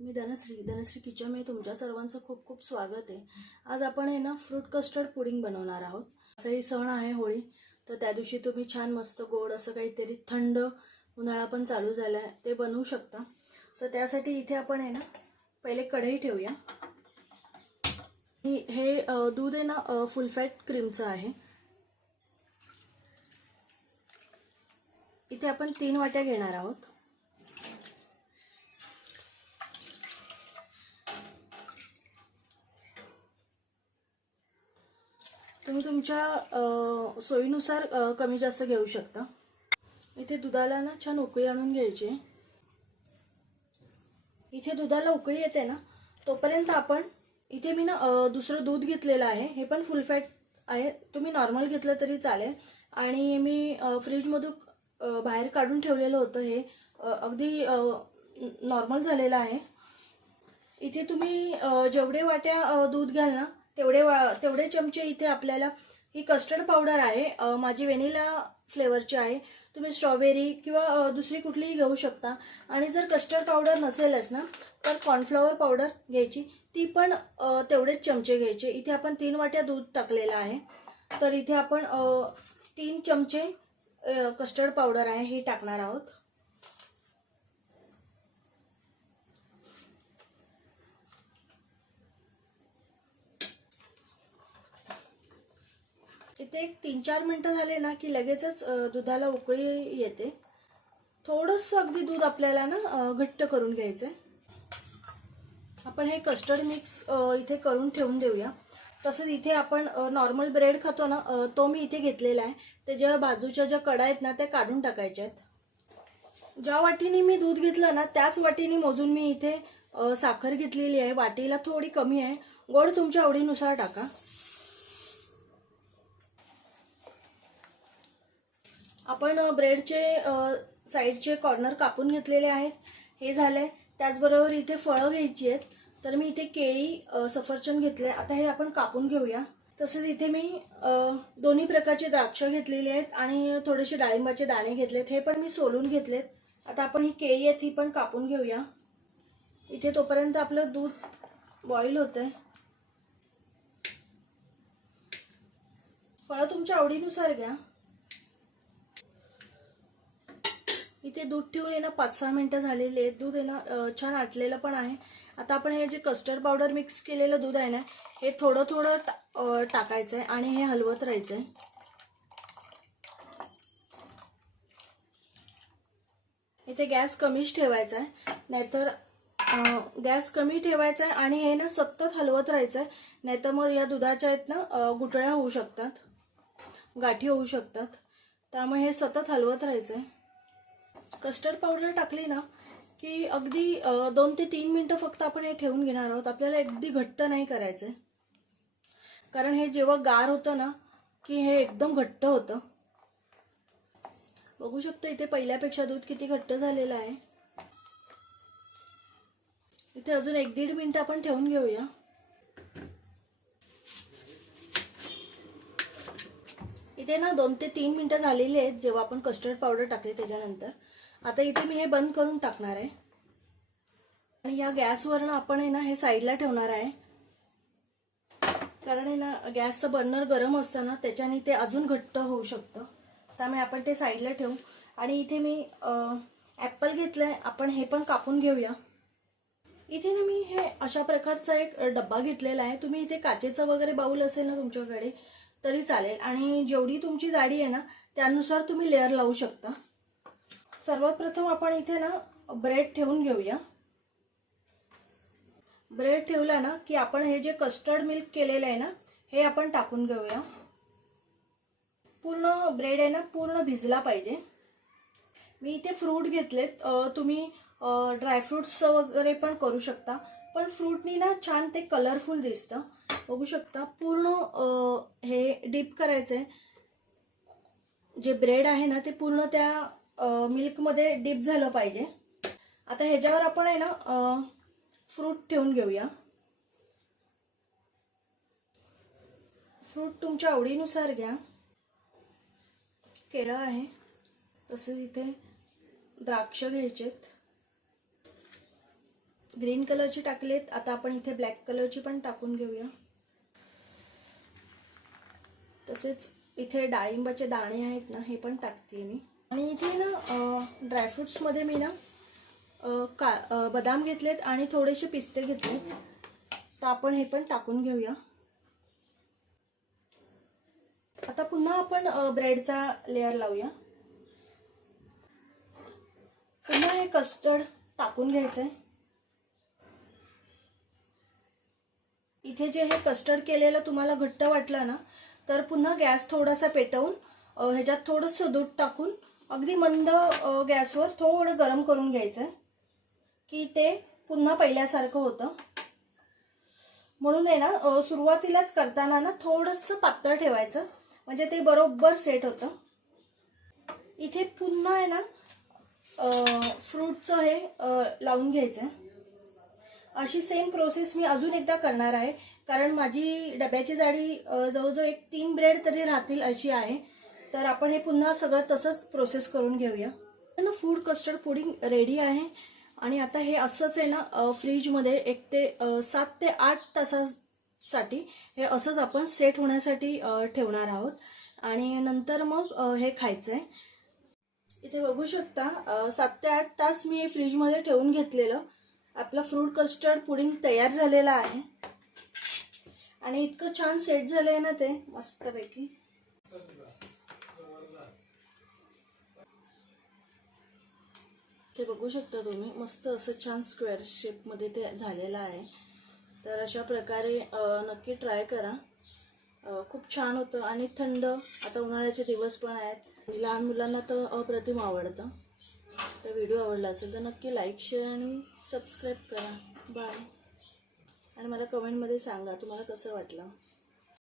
मी धनश्री धनश्री किचनमध्ये तुमच्या सर्वांचं खूप खूप स्वागत आहे. आज आपण आहे ना फ्रूट कस्टर्ड पुडिंग बनवणार आहोत. असंही सण आहे होळी तर त्या दिवशी तुम्ही छान मस्त गोड असं काहीतरी थंड उन्हाळा पण चालू झाला आहे ते बनवू शकता. तर त्यासाठी इथे आपण आहे ना पहिले कढई ठेवूया. हे दूध आहे ना फुल फॅट क्रीमचं आहे. इथे आपण तीन वाट्या घेणार आहोत. तुम्ही तुमच्या सोयीनुसार कमी जास्त घेऊ शकता. इथे दुधाला ना छान उकळी आणून घ्यायची. आहे. इथे दुधाला उकळी येते ना तोपर्यंत आपण इथे मी ना दुसरं दूध घेतलेलं आहे. हे पण फुल फॅट आहे. तुम्ही नॉर्मल घेतलं तरी चालेल. आणि मी फ्रीजमधून बाहेर काढून ठेवलेलं होतं हे. अगदी नॉर्मल झालेलं आहे. इथे तुम्ही जेवढे वाट्या दूध घ्याल ना तेवढे वा तेवढे चमचे इथे आपल्याला ही कस्टर्ड पावडर आहे माझी व्हॅनिला फ्लेवरची आहे. तुम्ही स्ट्रॉबेरी किंवा दुसरी कुठलीही घेऊ शकता. आणि जर कस्टर्ड पावडर नसेलच ना तर कॉर्नफ्लॉवर पावडर घ्यायची. ती पण तेवढेच चमचे घ्यायचे. इथे आपण तीन वाट्या दूध टाकलेलं आहे. तर इथे आपण तीन चमचे कस्टर्ड पावडर आहे हे टाकणार आहोत. इथे एक तीन चार मिनटं झाले ना की लगेचच दुधाला उकळी येते. थोडंसं अगदी दूध आपल्याला ना घट्ट करून घ्यायचं आहे आपण हे कस्टर्ड मिक्स इथे करून ठेवून देऊया. तसंच इथे आपण नॉर्मल ब्रेड खातो ना तो मी इथे घेतलेला आहे. त्याच्या बाजूच्या ज्या कडा आहेत ना त्या काढून टाकायच्या आहेत. ज्या वाटीने मी दूध घेतलं ना त्याच वाटीने मोजून मी इथे साखर घेतलेली आहे. वाटीला थोडी कमी आहे. गोड तुमच्या आवडीनुसार टाका. आपण ब्रेडचे साईडचे कॉर्नर कापून घेतलेले आहेत. हे झाले त्याचबरोबर इथे फळं घ्यायची आहेत. तर मी इथे केळी सफरचंद घेतले. आता हे आपण कापून घेऊया. तसेच इथे मी दोन्ही प्रकारचे द्राक्ष घेतलेली आहेत आणि थोडेसे डाळिंबाचे दाणे घेतलेत. हे पण मी सोलून घेतलेत. आता आपण ही केळी आहेत ही पण कापून घेऊया. इथे तोपर्यंत आपलं दूध बॉईल होतंय. फळं तुमच्या आवडीनुसार घ्या. इथे दूध ठेवून आहे ना पाच सहा मिनटं झालेली आहेत. दूध आहे ना छान आटलेलं पण आहे. आता आपण हे जे कस्टर्ड पावडर मिक्स केलेलं दूध आहे ना हे थोडं थोडं टा- टाकायचं आहे आणि हे हलवत राहायचं आहे. इथे गॅस कमीच ठेवायचा आहे. नाहीतर गॅस कमी ठेवायचा आहे आणि हे ना सतत हलवत राहायचं आहे. नाहीतर मग या दुधाच्या आहेत ना गुठळ्या होऊ शकतात. गाठी होऊ शकतात. त्यामुळे हे सतत हलवत राहायचं आहे. कस्टर्ड पावडर टाकली ना की अगदी दोन ते तीन मिनटं फक्त आपण हे ठेवून घेणार आहोत. आपल्याला अगदी घट्ट नाही करायचं कारण हे जेव्हा गार होतं ना की हे एकदम घट्ट होतं. बघू शकतो इथे पहिल्यापेक्षा दूध किती घट्ट झालेलं आहे. इथे अजून एक दीड मिनिट आपण ठेवून घेऊया. इथे ना दोन ते तीन मिनिटं झालेली आहेत जेव्हा आपण कस्टर्ड पावडर टाकले त्याच्यानंतर. आता इथे मी हे बंद करून टाकणार आहे. आणि या गॅसवरनं आपण आहे ना हे साईडला ठेवणार आहे. कारण आहे ना गॅसचं बर्नर गरम असतं ना त्याच्याने ते अजून घट्ट होऊ शकतं. त्यामुळे आपण ते साईडला ठेवू. आणि इथे मी ॲपल घेतलंय. आपण हे पण कापून घेऊया. इथे ना मी हे अशा प्रकारचा एक डब्बा घेतलेला आहे. तुम्ही इथे काचेचं वगैरे बाऊल असेल ना तुमच्याकडे तरी चालेल. आणि जेवढी तुमची जाडी आहे ना त्यानुसार तुम्ही लेअर लावू शकता. सर्वात प्रथम आपण इथे ना ब्रेड ठेवून घेऊया. ब्रेड ठेवला ना की आपण हे जे कस्टर्ड मिल्क केलेलं आहे ना हे आपण टाकून घेऊया. पूर्ण ब्रेड आहे ना पूर्ण भिजला पाहिजे. मी इथे फ्रूट घेतलेत. तुम्ही ड्रायफ्रुट्स वगैरे पण करू शकता. पण फ्रूटनी ना छान ते कलरफुल दिसतं. बघू शकता पूर्ण हे डीप करायचं आहे जे ब्रेड आहे ना ते पूर्ण त्या मिल्कमध्ये डीप झालं पाहिजे. आता ह्याच्यावर आपण आहे ना फ्रूट ठेवून घेऊया. फ्रूट तुमच्या आवडीनुसार घ्या. केळं आहे. तसेच इथे द्राक्ष घ्यायचेत. ग्रीन कलरची टाकलेत. आता आपण इथे ब्लॅक कलरची पण टाकून घेऊया. तसेच इथे डाळिंबाचे दाणे आहेत ना हे पण टाकते मी. आणि इथे ना ड्रायफ्रुट्समध्ये मी ना का बदाम घेतलेत आणि थोडेसे पिस्ते घेतले तर आपण हे पण टाकून घेऊया. आता पुन्हा आपण ब्रेडचा लेअर लावूया. पुन्हा हे कस्टर्ड टाकून घ्यायचंय. इथे जे हे कस्टर्ड केलेलं तुम्हाला घट्ट वाटलं ना तर पुन्हा गॅस थोडासा पेटवून ह्याच्यात थोडंसं दूध टाकून अगदी मंद गॅसवर थोडं गरम करून घ्यायचं की ते पुन्हा पहिल्यासारखं होतं. म्हणून आहे ना सुरुवातीलाच करताना ना थोडंसं पातळ ठेवायचं म्हणजे ते बरोबर सेट होतं. इथे पुन्हा आहे ना फ्रूटचं हे लावून घ्यायचं अशी सेम प्रोसेस मी अजून एकदा करणार आहे कारण माझी डब्याची जाडी जवळजवळ एक तीन ब्रेड तरी राहतील अशी आहे. तर आपण हे पुन्हा सगळं तसंच प्रोसेस करून घेऊया. ना फूड कस्टर्ड पुडिंग रेडी आहे. आणि आता हे असंच आहे ना फ्रीजमध्ये एक ते सात ते आठ तासासाठी हे असंच आपण सेट होण्यासाठी ठेवणार आहोत. आणि नंतर मग हे खायचं आहे इथे बघू शकता सात ते आठ तास मी हे फ्रीजमध्ये ठेवून घेतलेलं. आपलं फ्रूट कस्टर्ड पुडिंग तयार झालेला आहे. आणि इतकं छान सेट झालं आहे ना ते मस्तपैकी. ते बघू शकता तुम्ही. मस्त असं छान स्क्वेअर शेपमध्ये ते झालेलं आहे. तर अशा प्रकारे नक्की ट्राय करा. खूप छान होतं आणि थंड. आता उन्हाळ्याचे दिवस पण आहेत. आणि लहान मुलांना तर अप्रतिम आवडतं. तर व्हिडिओ आवडला असेल तर नक्की लाईक शेअर आणि सबस्क्राईब करा. बाय आणि मला कमेंटमध्ये सांगा तुम्हाला कसं वाटलं.